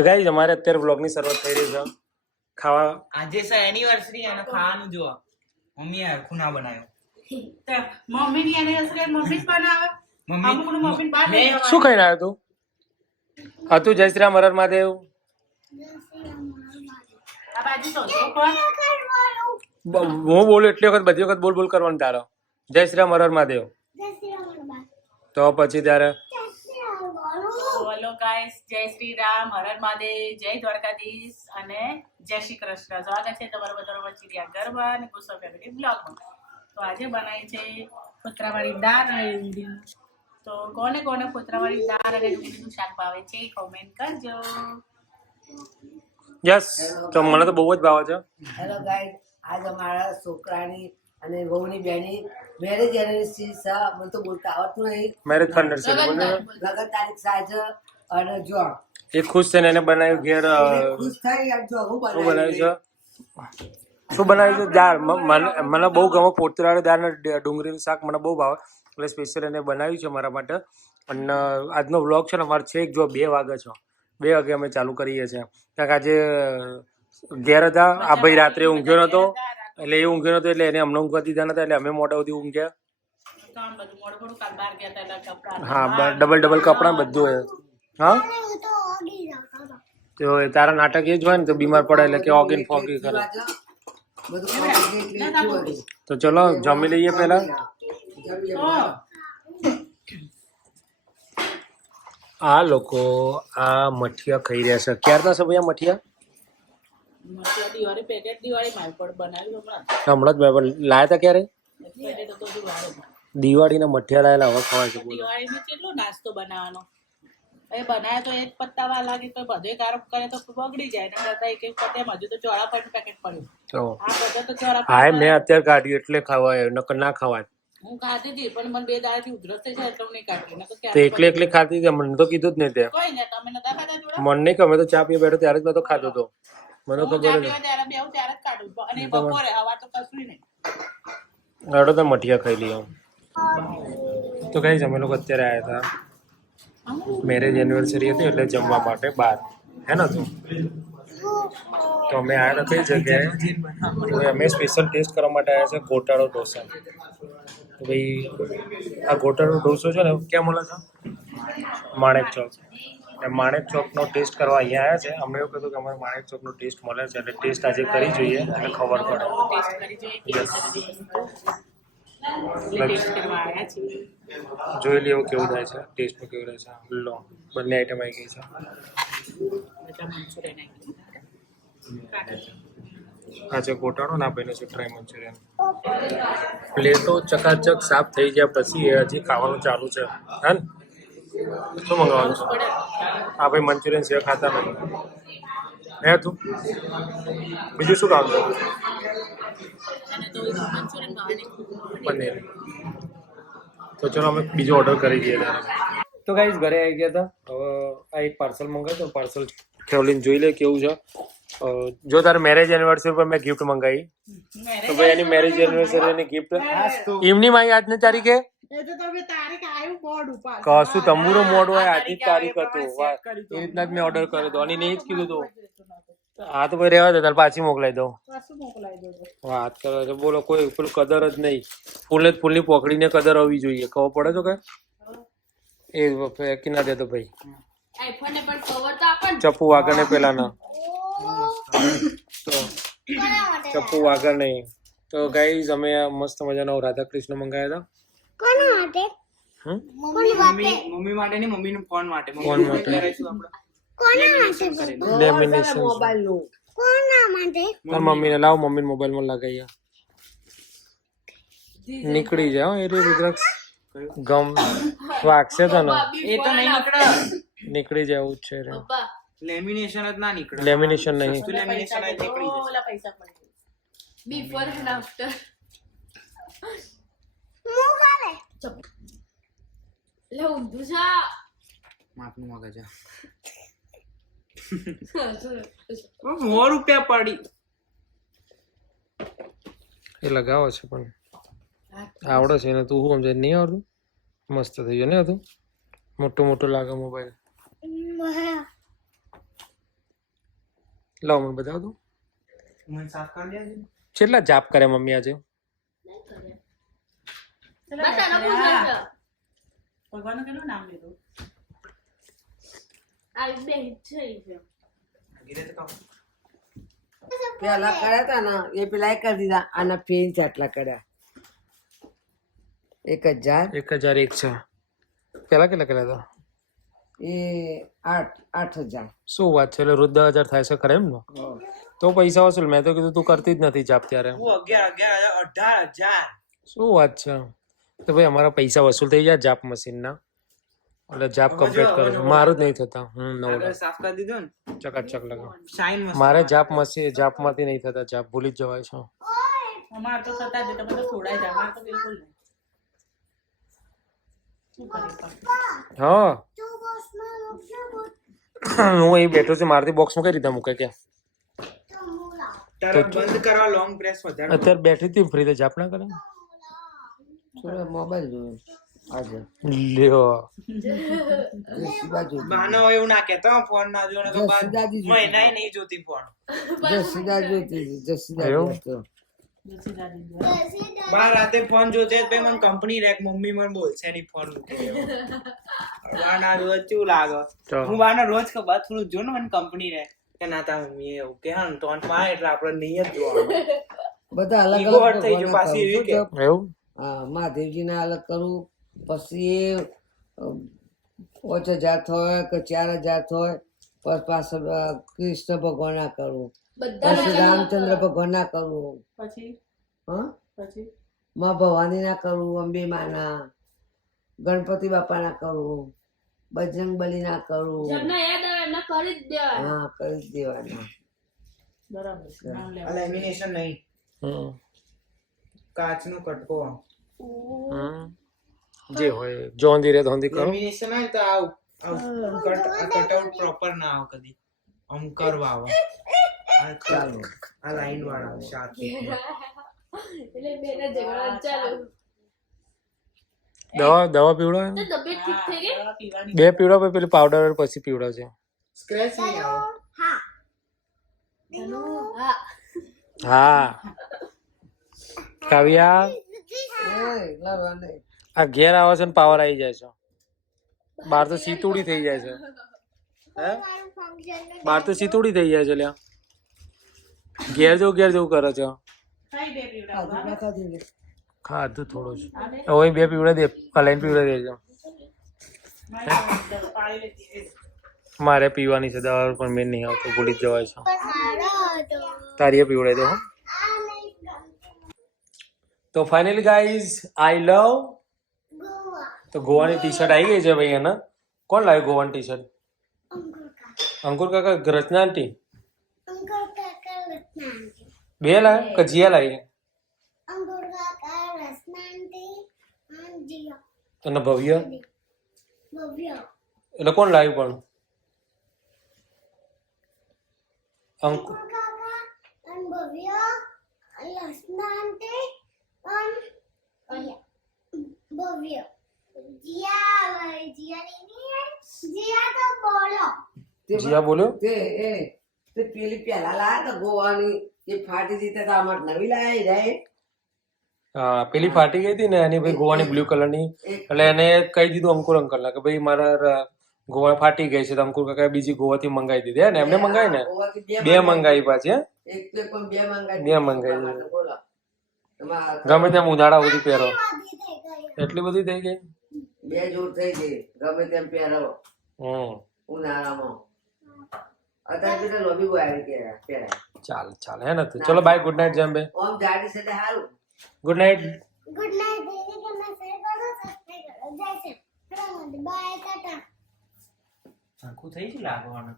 તો ગાઈઝ અમારે અત્યારે વ્લોગની શરૂઆત થઈ રહી છે. ખાવા આજે સર એનિવર્સરી અને ખાવાનું જો મમ્મી હરખું ના બનાવ્યો. મમ્મી ની એનિવર્સરી મમ્મી જ બનાવે? મમ્મી મમ્મી બહાર લઈ મેં- જવાનું. શું ખાઈને આવ્યો તું? હતું જય શ્રી રામ હર હર મહાદેવ. હું બોલું એટલી વખત બધી વખત બોલ બોલ કરવાનું તારો જય શ્રી રામ હર હર મહાદેવ. તો પછી ત્યારે ગાઈસ જય શ્રી રામ હર હર મહાદેવ જય દ્વારકાધીશ અને જય શ્રી કૃષ્ણ. સ્વાગત છે તમારું બધાનું ચિડિયા ગરબા અને ગુસ્સો ફેમિલી બ્લોગમાં. તો આજે બનાવી છે ફોતરાવાળી દાળ અને ડુંગળીનું. તો કોને કોને ફોતરાવાળી દાળ અને ડુંગળીનું શાક ભાવે છે કોમેન્ટ કરજો. યસ તો મને તો બહુ જ ભાવે છે. હેલો ગાઈસ આજ અમારા છોકરાની અને વહુની બેની મેરેજ એનિવર્સરી છે. મને તો બોલતા આવડતું નહીં. મેરેજ ફંડર છે લગન તારીખ છે અને જો એ ખુશ છે ને એને બનાવ્યું ઘેર ખુશ થઈ જો હું શું બનાવ્યું છે? શું બનાવ્યું છે? દાળ. મને બહુ ગમે પોતરાળી દાળ ડુંગળીનું શાક મને બહુ ભાવે. એટલે સ્પેશિયલ એને બનાવ્યું છે મારા માટે. અને આજનો વ્લોગ છે ને અમારે છેક જો બે વાગે છે. બે વાગે અમે ચાલુ કરીએ છીએ. કારણ કે આજે ઘેર હતા. આ ભાઈ રાત્રે ઊંઘ્યો નતો. એટલે એ ઊંઘ્યો નતો એટલે એને અમને ઊંઘવા દીધા નતા. એટલે અમે મોટા સુધી ઊંઘ્યા. મોડું મોડું હા ડબલ ડબલ કપડાં બધું હોય હા? તો તારા નાટક એ જ હોય ને તો બીમાર પડે એટલે કે ઓગીન ફોગી કરે. તો ચલો, જમી લઈએ પેલા આ લોકો આ મઠિયા ખાઈ રહ્યા છે. ક્યારના છે ભાઈ આ મઠિયા? હમણાં જ લાયા હતા ક્યારે. દિવાળીના મઠિયા લાયેલા હવે ખવાય છે નાસ્તો બનાવવાનો એ બનાવે તો એક પત્તા વાર લાગે તો બધે ગરમ કરે તો બગડી જાય. ને કરતા એક એક પત્તે હજુ તો ચોળા પણ પેકેટ પડ્યું આ બધા તો ચોળા હા મેં અત્યારે કાઢ્યું એટલે ખવાય નકર ના ખવાય. હું ખાતી હતી પણ મને બે દાડાથી ઉધરસ થઈ જાય એટલે હું નહીં કાઢી નકર તો એકલી એકલી ખાતી હતી મને તો કીધું જ નહીં તે. કોઈ ને તમે નતા ખાતા જોડા? મને નહીં ગમે તો ચા પી બેઠો ત્યારે જ મેં તો ખાધો હતો. મને ખબર પીવા ત્યારે બેહું ત્યારે જ કાઢું. અને બપોરે હવા તો કશું નહીં. હડો તો મઠિયા ખાઈ લઈએ. તો કઈ અમે લોકો અત્યારે આવ્યા હતા. મેરેજ એનિવર્સરી હતી એટલે જમવા માટે બહાર. હે ને તું? તો અમે આવ્યા કઈ જગ્યાએ. અમે સ્પેશિયલ ટેસ્ટ કરવા માટે આવ્યા છે ગોટાળો ઢોસા. તો ભાઈ આ ગોટાળો ઢોસો છે ને ક્યાં મળે છે? માણેક ચોક. એ માણેક ચોકનો ટેસ્ટ કરવા અહીંયા આવ્યા છે. અમને એવું કીધું કે અમારે માણેક ચોકનો ટેસ્ટ મળે છે. એટલે ટેસ્ટ આજે કરી જોઈએ એટલે ખબર પડે. ટેસ્ટ કરવા આવ્યા છીએ. જોઈ લેવું કેવું થાય છે. ટેસ્ટમાં કેવું રહે છે. લો બંને આઈટમ આવી ગઈ છે. આજે આ છે ગોટાળો ના ભાઈનો છે ટ્રાય મંચુરિયન. પ્લેટો ચકાચક સાફ થઈ ગયા પછી એ હજી ખાવાનું ચાલુ છે. હા ને? શું મંગાવવાનું છે? હા આ ભાઈ મંચુરિયન સિવાય ખાતા નથી. હે તું? બીજું શું ભાવે છે? પનીર તો ચલો અમે બીજો ઓર્ડર કરી દઈએ તો ગાઈઝ ઘરે આવી ગયા હતા. હવે આ એક પાર્સલ મંગાવ્યું તો પાર્સલ ખેવલીને જોઈ લે કેવું છે. જો તારે મેરેજ એનિવર્સરી પર મેં ગિફ્ટ મંગાવી. તો ભાઈ, એની મેરેજ એનિવર્સરીની ગિફ્ટ એમની મારી આજની તારીખે? કશું તંબુરો મોડું હોય, આજની તારીખ હતું. એ રીતના જ મેં ઓર્ડર કર્યો હતો. અને નહીં જ કીધું હતું. હા તો ભાઈ રહેવા દે તારે પાછી મોકલાઈ દઉં. વાત કરે છે બોલો કોઈ પેલું કદર જ નહીં. ફૂલે જ ફૂલની પોકડીને કદર હોવી જોઈએ ખબર પડે છો કે? એ ફેંકી ના દેતો ભાઈ. આઈફોન ને પણ કવર તો આપણ ચપ્પુ વાગર ને પેલા ના તો ચપ્પુ વાગર નહીં તો ગાઈઝ અમે મસ્ત મજાનો રાધા કૃષ્ણ મંગાવ્યા હતા મમ્મી માટે. મમ્મી માટે નહીં મમ્મી ફોન માટે. ફોન માટે. આપણે લેમિનેશન મોબાઈલનું તાર મમ્મીને લાવ મમ્મીને મોબાઈલમાં લગાવીએ નીકળી જાય હો, એ રુદ્રાક્ષ. ગમ. વાગશે તને? એ તો નહીં નીકળે. નીકળી જાય એવું છે રે. લેમિનેશન જ ના નીકળે. લેમિનેશન નહીં. લેમિનેશન જ નીકળી જશે. પૈસા પડી બિફોર એન્ડ આફ્ટર લે ઊંધું જા. માપનું મગજ સો રૂપિયા પડી. એ લગાવે છે પણ. આવડે છે ને તું શું સમજે? નહીં આવડતું? મસ્ત થઈ ગયો ને હતું મોટું મોટું લાગે મોબાઈલ લાવ મને બતાવ તું. મને સાફ કરી દે કેટલા જાપ કરે મમ્મી આજે. ભગવાનનું કેટલું નામ લીધું? આ બે થઈ છે ગીરે તો કામ પેલા કર્યા હતા ને એ પેલા કરી દીધા આના પેન આટલા કર્યા એક હજાર એક હજાર એક છે પેલા કેટલા કર્યા હતા એ આઠ આઠ હજાર શું વાત છે એટલે રોજ દસ હજાર થાય છે ખરે એમ ને તો પૈસા વસૂલ મેં તો કીધું તું કરતી જ નથી જાપ ત્યારે હું અગિયાર અગિયાર હજાર અઢાર હજાર શું વાત છે તો ભાઈ અમારા પૈસા વસૂલ થઈ જાય જાપ મશીનના એટલે જાપ હવે કમ્પ્લીટ જો, કરો હવે છો નવડા. મારું જ નહીં થતા હમ નવડા આગળ સાફ કરી દીધું ને ચકાચક લગાવ શાઇન મસ્ત મારે જાપ મશીન જાપમાંથી નહીં થતા જાપ ભૂલી જ જવાય છે અમારે તો થતા જ તમે તો છોડાઈ જાય અમારે તો બિલકુલ નહીં શું કરીએ પણ? હા હું અહીં બેઠો છું મારથી બોક્સમાં કઈ રીતે મૂકે કે તારે બંધ કરવા લોંગ પ્રેસ વધારે અત્યારે બેઠી હતી ફ્રી તો જાપ ના કરે થોડો મોબાઈલ જોયો આજે લ્યો. એવું ના ફોન ના તો નહીં જોતી ફોન. જસીદા જોતી જસીદા જોતો. બાર રાતે ફોન જોતે જ મને કંપની રેક મમ્મી મને બોલશે ફોન બાના રોજ કેવું લાગે? તો. હું બાના રોજ ખબર થોડું જો ને મને કંપની રેક કે ના તા મમ્મી એવું કે હા ટોનમાં એટલે આપણે નહીં જ જોવાનું. બધા અલગ અલગ થઈ ગયું પાછી એવી? હા મહાદેવજીના અલગ કરું પછી એ પાંચ હજાર થાય કે ચાર હજાર થાય પછી પાછળ અ, કૃષ્ણ ભગવાનના ના કરવું. પછી રામચંદ્ર ભગવાનના કરવું. પછી? હા? પછી? માં ભવાનીના કરવું અંબે માના ગણપતિ બાપાના કરવું બજરંગ બલીના કરું જેમને યાદ આવે એમને કરી જ દેવાય. હા કરી જ દેવાના. બરાબર. લેમિનેશન નહીં. હમ. કાચનો કટકો. હમ. જે હોય જોંધી રે ધોંધી કરો. લેમિનેશન આવે તો આવ કટઆઉટ પ્રોપર ના આવ કદી. આમ કરવા આવે. આ ચાલો લાઈન વાળા શાર્પ એટલે બેને ઝઘડા ચાલુ. દવા દવા પીવડો તો તબિયત ઠીક થઈ ગઈ? બે પીવડો પછી પેલી પાવડર પછી પીવડો છે. સ્ક્રેચ નહીં આવે. હા. હા. કાવ્યા એ લડવા નહીં. આ ઘેર આવે છે ને પાવર આવી જાય છે. બહાર તો સીતુડી થઈ જાય છે. હે? બહાર તો સીતુડી થઈ જાય છે લ્યા. ઘેર જેવું ઘેર જેવું કરે છે. કઈ બે પીવડાવો, ખાધું થોડું જ. હવે બે પીવડા દે અલાઈન પીવડા દે છે મારી પીવાની છે દવા પણ મેં નહીં આવતો ભૂલી જ જવાય છે. તારીએ પીવડાઈ પીવડાવી દો હો. તો ફાઇનલી ગાઈઝ આઈ લવ તો ગોવાની ટી શર્ટ આવી ગઈ છે ભાઈ એને? કોણ લાવ્યું ગોવાની ટી શર્ટ અંકુર કાકા રચના આંટી બે લાવ્યા કે જીયા લાવી? અને ભવ્ય? એટલે કોણ લાવ્યું પણ? અંકુર ભવ્ય. જીયા જીયા નહીં જીયા તો બોલો. તે જીયા બોલ્યો તે એ તે પેલી પેલા લાયા તો ગોવાની. એ ફાટી દીધી તો અમાર નવી લાયા જાય. હા પેલી ફાટી ગઈ હતી ને એની ભાઈ ગોવાની બ્લુ કલરની. એટલે એને કહી દીધું અંકુર અંકલને કે ભાઈ મારા ગોવા ફાટી ગઈ છે તો અંકુર કાકા બીજી ગોવાથી મંગાવી દીધી. ને? એમને મંગાવી ને? બે મંગાવી. પાછી એક તો પણ બે મંગાવી. ગમે તેમ ઉનાળા સુધી પહેરો. એટલી બધી થઈ ગઈ? બે જોડ થઈ ગઈ. ગમે તેમ પહેરાવો. હમ. ઉનાળામાં. અત્યારે પેલા લોબી બોય આવી ગયા પહેરાય. ચાલ ચાલ હે ને તો. ચલો બાય ગુડ નાઇટ જેમ બે ઓમ જાડી છે તે સારું ગુડ નાઇટ ગુડ નાઇટ દીદી કે મેસેજ કરો સબસ્ક્રાઇબ કરો જય શ્રી રામ બાય ટાટા આખું થઈ ગયું લાગવાનું?